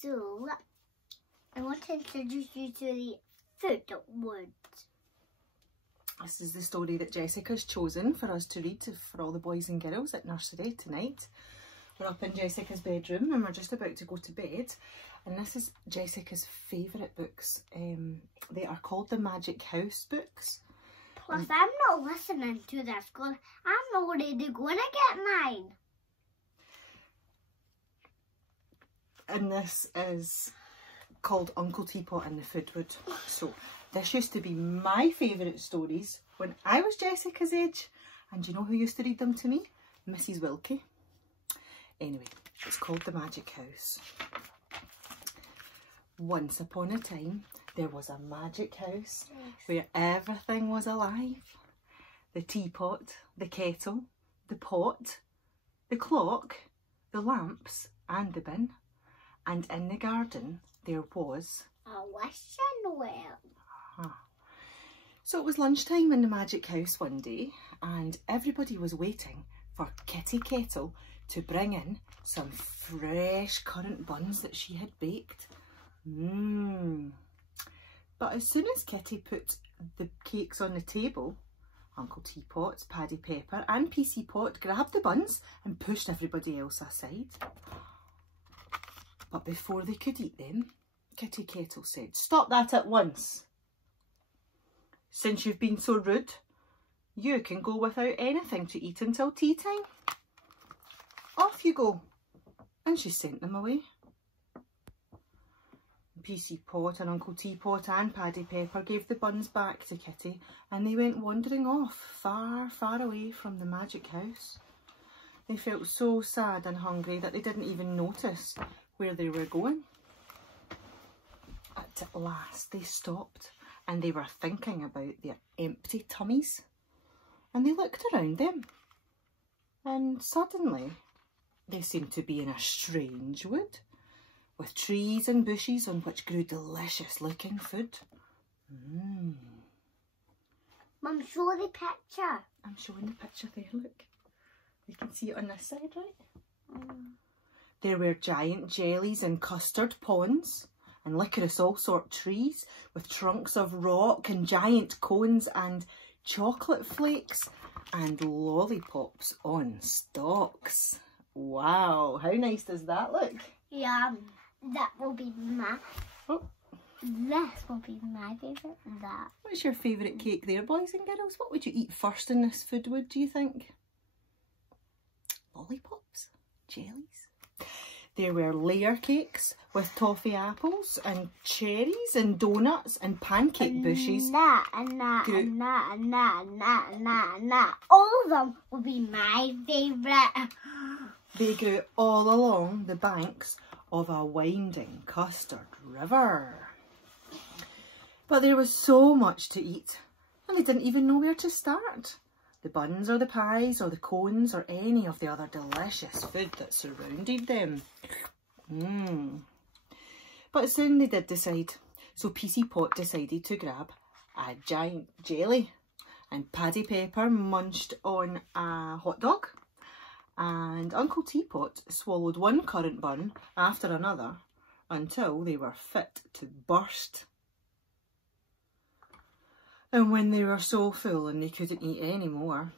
So, I want to introduce you to the Foodwood. This is the story that Jessica's chosen for us to read for all the boys and girls at nursery tonight. We're up in Jessica's bedroom and we're just about to go to bed. And this is Jessica's favourite books. They are called the Magic House books. Plus, I'm not listening to this because I'm already going to get mine. And this is called Uncle Teapot and the Foodwood. So this used to be my favourite stories when I was Jessica's age. And do you know who used to read them to me? Mrs. Wilkie. Anyway, it's called The Magic House. Once upon a time, there was a magic house where everything was alive. The teapot, the kettle, the pot, the clock, the lamps and the bin. And in the garden there was a wishing well. So it was lunchtime in the magic house one day and everybody was waiting for Kitty Kettle to bring in some fresh currant buns that she had baked. But as soon as Kitty put the cakes on the table, Uncle Teapot, Paddy Pepper and PC Pot grabbed the buns and pushed everybody else aside. But before they could eat them, Kitty Kettle said, "Stop that at once. Since you've been so rude, you can go without anything to eat until tea time. Off you go." And she sent them away. PC Pot and Uncle Teapot and Paddy Pepper gave the buns back to Kitty and they went wandering off far, far away from the magic house. They felt so sad and hungry that they didn't even notice where they were going. But at last they stopped and they were thinking about their empty tummies. And they looked around them and suddenly they seemed to be in a strange wood with trees and bushes on which grew delicious looking food. Mum, show the picture. I'm showing the picture there, look. You can see it on this side, right? There were giant jellies and custard ponds and licorice all sort trees with trunks of rock and giant cones and chocolate flakes and lollipops on stalks. Wow, how nice does that look? Yeah, that will be my... This will be my favourite. That. What's your favourite cake there, boys and girls? What would you eat first in this Foodwood, do you think? Lollipops? Jellies? There were layer cakes with toffee apples and cherries and donuts and pancake bushes. And that. All of them will be my favourite. They grew all along the banks of a winding custard river. But there was so much to eat and they didn't even know where to start. The buns or the pies or the cones or any of the other delicious food that surrounded them. But soon they did decide. So PC Pot decided to grab a giant jelly and Paddy Pepper munched on a hot dog and Uncle Teapot swallowed one currant bun after another until they were fit to burst. And when they were so full and they couldn't eat any more,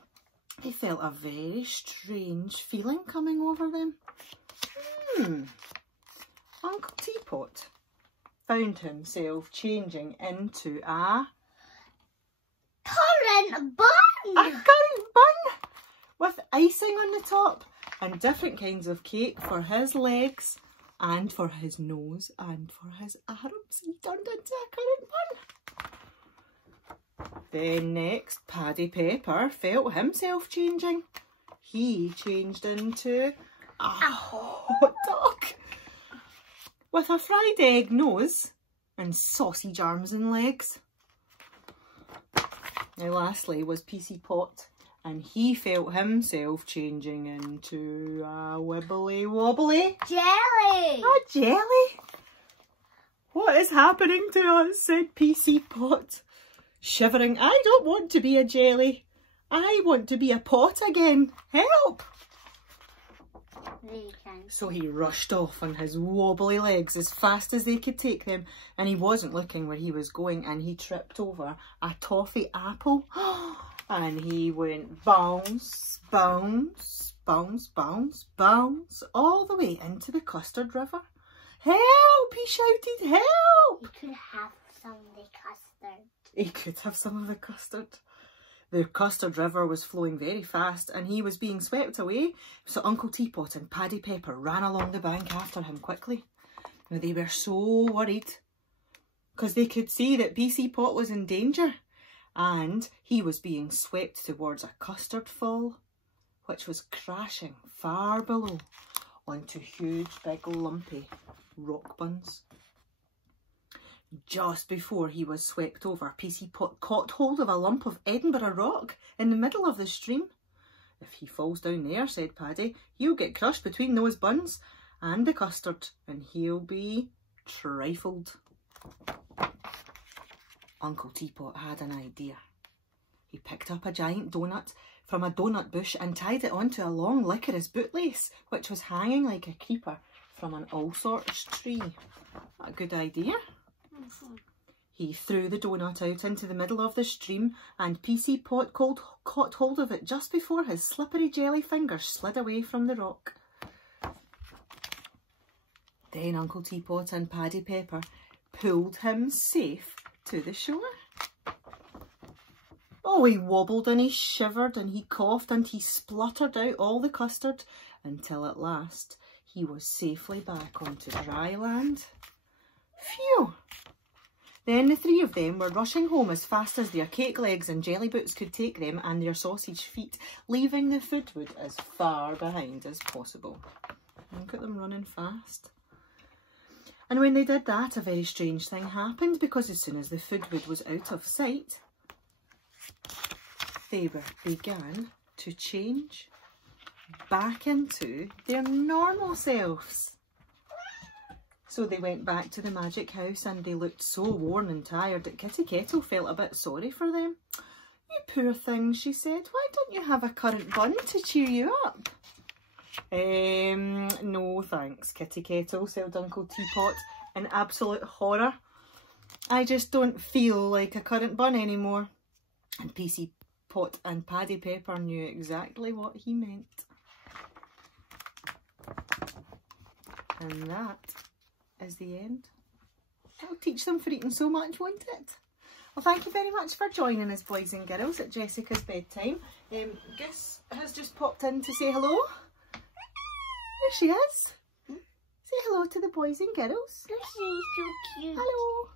they felt a very strange feeling coming over them. Uncle Teapot found himself changing into a currant bun! A currant bun with icing on the top and different kinds of cake for his legs and for his nose and for his arms. He turned into a currant bun. Then next, Paddy Pepper felt himself changing. He changed into a hot dog with a fried egg nose and sausage arms and legs. Now lastly was PC Pot and he felt himself changing into a wibbly wobbly jelly. A jelly? What is happening to us? Said PC Pot. Shivering, I don't want to be a jelly. I want to be a pot again. Help! They can. So he rushed off on his wobbly legs as fast as they could take them, and he wasn't looking where he was going, and he tripped over a toffee apple and he went bounce, bounce, bounce, bounce, bounce all the way into the custard river. Help! He shouted, help! He could have some of the custard. He could have some of the custard. The custard river was flowing very fast and he was being swept away, so Uncle Teapot and Paddy Pepper ran along the bank after him quickly. Now they were so worried because they could see that PC Pot was in danger and he was being swept towards a custard fall, which was crashing far below onto huge big lumpy rock buns. Just before he was swept over, PC Pot caught hold of a lump of Edinburgh rock in the middle of the stream. If he falls down there, said Paddy, he'll get crushed between those buns and the custard and he'll be trifled. Uncle Teapot had an idea. He picked up a giant donut from a donut bush and tied it onto a long licorice bootlace, which was hanging like a creeper from an all sorts tree. A good idea. He threw the donut out into the middle of the stream and PC Pot caught hold of it just before his slippery jelly fingers slid away from the rock. Then Uncle Teapot and Paddy Pepper pulled him safe to the shore. Oh, he wobbled and he shivered and he coughed and he spluttered out all the custard until at last he was safely back onto dry land. Phew! Then the three of them were rushing home as fast as their cake legs and jelly boots could take them and their sausage feet, leaving the Foodwood as far behind as possible. Look at them running fast. And when they did that, a very strange thing happened, because as soon as the Foodwood was out of sight, they began to change back into their normal selves. So they went back to the magic house and they looked so worn and tired that Kitty Kettle felt a bit sorry for them. "You poor things," she said, "why don't you have a currant bun to cheer you up?" No thanks, Kitty Kettle," said Uncle Teapot in absolute horror. "I just don't feel like a currant bun anymore." And PC Pot and Paddy Pepper knew exactly what he meant. And that is the end. It'll teach them for eating so much, won't it? Well, thank you very much for joining us, boys and girls, at Jessica's bedtime. Gus has just popped in to say hello. There she is. Say hello to the boys and girls. She's so cute. Hello.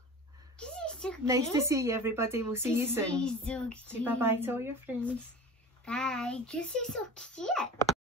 She's so cute. Nice to see you, everybody. We'll see you soon. She's so cute. Say bye-bye to all your friends. Bye. Jesse's so cute.